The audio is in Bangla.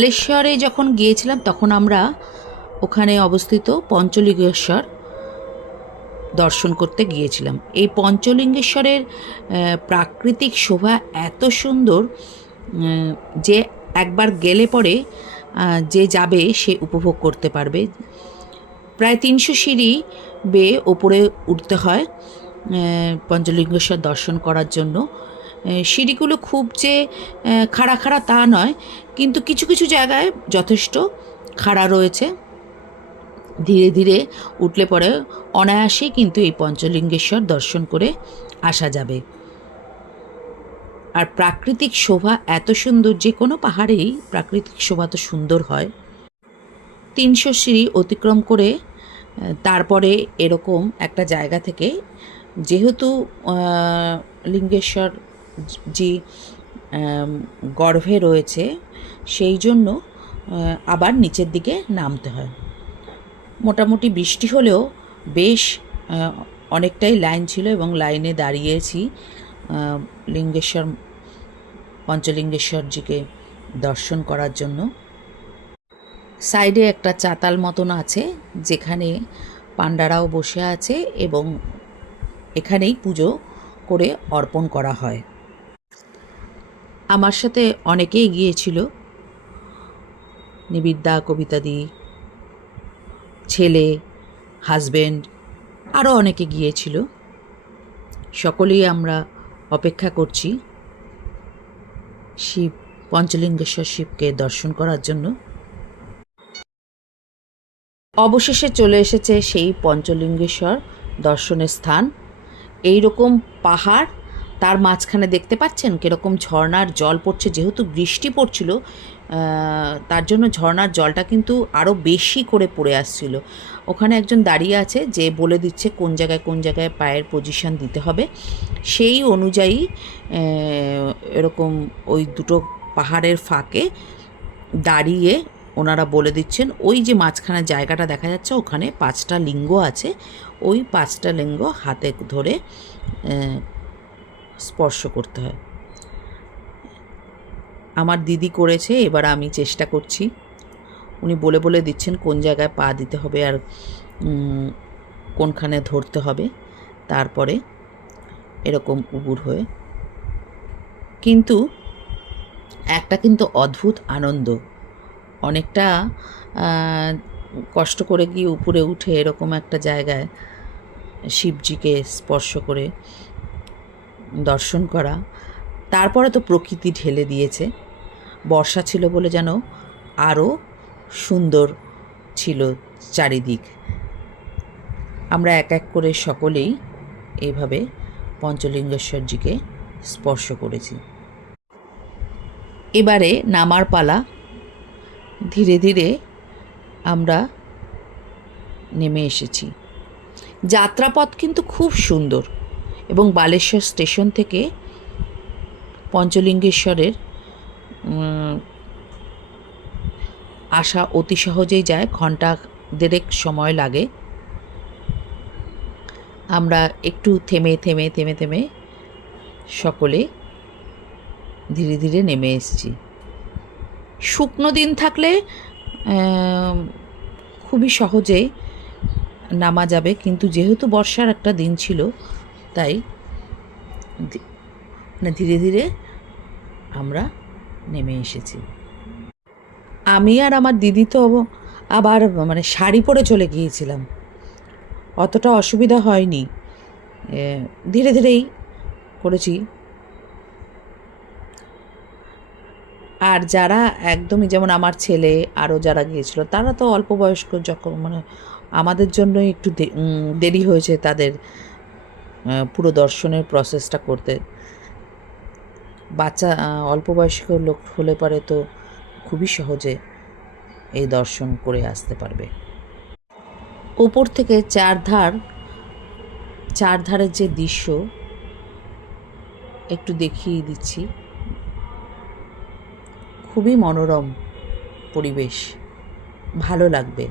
বালেশ্বরে যখন গিয়েছিলাম, তখন আমরা ওখানে অবস্থিত পঞ্চলিঙ্গেশ্বর দর্শন করতে গিয়েছিলাম। এই পঞ্চলিঙ্গেশ্বরের প্রাকৃতিক শোভা এত সুন্দর যে একবার গেলে পরে যে যাবে, সে উপভোগ করতে পারবে। প্রায় তিনশো সিঁড়ি বেয়ে ওপরে উঠতে হয় পঞ্চলিঙ্গেশ্বর দর্শন করার জন্য। সিঁড়িগুলো খুব যে খাড়া খাড়া তা নয়, কিন্তু কিছু কিছু জায়গায় যথেষ্ট খাড়া রয়েছে। ধীরে ধীরে উঠলে পরে অনায়াসেই কিন্তু এই পঞ্চলিঙ্গেশ্বর দর্শন করে আসা যাবে। আর প্রাকৃতিক শোভা এত সুন্দর, যে কোনো পাহাড়েই প্রাকৃতিক শোভা তো সুন্দর হয়। তিনশো সিঁড়ি অতিক্রম করে তারপরে এরকম একটা জায়গা থেকে, যেহেতু লিঙ্গেশ্বর আম, গর্ভে রয়েছে সেই জন্য আবার নিচের দিকে নামতে হয়। মোটামুটি বৃষ্টি হলেও বেশ অনেকটাই লাইন ছিল এবং লাইনে দাঁড়িয়েছি লিঙ্গেশ্বর পঞ্চলিঙ্গেশ্বরজিকে দর্শন করার জন্য। সাইডে একটা চাতাল মতন আছে যেখানে পাণ্ডারাও বসে আছে এবং এখানেই পুজো করে অর্পণ করা হয়। আমার সাথে অনেকেই গিয়েছিল নিবিদ্যা, কবিতাদি, ছেলে হাজবেন্ড আরও অনেকে গিয়েছিল সকলেই আমরা অপেক্ষা করছি শিব, পঞ্চলিঙ্গেশ্বর শিবকে দর্শন করার জন্য। অবশেষে চলে এসেছে সেই পঞ্চলিঙ্গেশ্বর দর্শনের স্থান। এই রকম পাহাড় তার মাঝখানে দেখতে পাচ্ছেন কীরকম ঝর্ণার জল পড়ছে, যেহেতু বৃষ্টি পড়ছিল তার জন্য ঝর্ণার জলটা কিন্তু আরও বেশি করে পড়ে আসছিল। ওখানে একজন দাঁড়িয়ে আছে যে বলে দিচ্ছে কোন জায়গায় কোন জায়গায় পায়ের পজিশন দিতে হবে। সেই অনুযায়ী এরকম ওই দুটো পাহাড়ের ফাঁকে দাঁড়িয়ে ওনারা বলে দিচ্ছেন, ওই যে মাঝখানে জায়গাটা দেখা যাচ্ছে, ওখানে পাঁচটা লিঙ্গ আছে। ওই পাঁচটা লিঙ্গ হাতে ধরে স্পর্শ করতে হয়। আমার দিদি করেছে, এবার আমি চেষ্টা করছি। উনি বলে বলে দিচ্ছেন, কোন জায়গায় পা দিতে হবে আর কোনখানে ধরতে হবে। তারপরে এরকম উবুর হয়ে। কিন্তু একটা কিন্তু অদ্ভুত আনন্দ। অনেকটা কষ্ট করে গিয়ে উপরে উঠে এরকম একটা জায়গায় শিবজিকে স্পর্শ করে দর্শন করা। তারপরে তো প্রকৃতি ঢেলে দিয়েছে। বর্ষা ছিল বলে যেন আরও সুন্দর ছিল চারিদিক। আমরা এক এক করে সকলেই এইভাবে পঞ্চলিঙ্গেশ্বরজিকে স্পর্শ করেছি। এবারে নামার পালা। ধীরে ধীরে আমরা নেমে এসেছি। যাত্রাপথ কিন্তু খুব সুন্দর। এবং বালেশ্বর স্টেশন থেকে পঞ্চলিঙ্গেশ্বরের আসা অতি সহজেই যায়, ঘণ্টা দেড়েক সময় লাগে। আমরা একটু থেমে থেমে থেমে থেমে সকলে ধীরে ধীরে নেমে এসেছি। শুকনো দিন থাকলে খুবই সহজে নামা যাবে, কিন্তু যেহেতু বর্ষার একটা দিন ছিল তাই মানে ধীরে ধীরে আমরা নেমে এসেছি। আমি আর আমার দিদি তো আবার মানে শাড়ি পরে চলে গিয়েছিলাম। অতটা অসুবিধা হয়নি। ধীরে ধীরেই করেছি। আর যারা একদমই যেমন আমার ছেলে, আরও যারা গিয়েছিল, তারা তো অল্প বয়স্ক যখন মানে আমাদের জন্য একটু দেরি হয়েছে তাদের পুরো দর্শনের প্রসেসটা করতে। বাচ্চা অল্প বয়স্ক লোক হলে পরে তো খুবই সহজে এই দর্শন করে আসতে পারবে। ওপর থেকে চারধার চারধারের যে দৃশ্য, একটু দেখিয়ে দিচ্ছি। খুবই মনোরম পরিবেশ, ভালো লাগবে।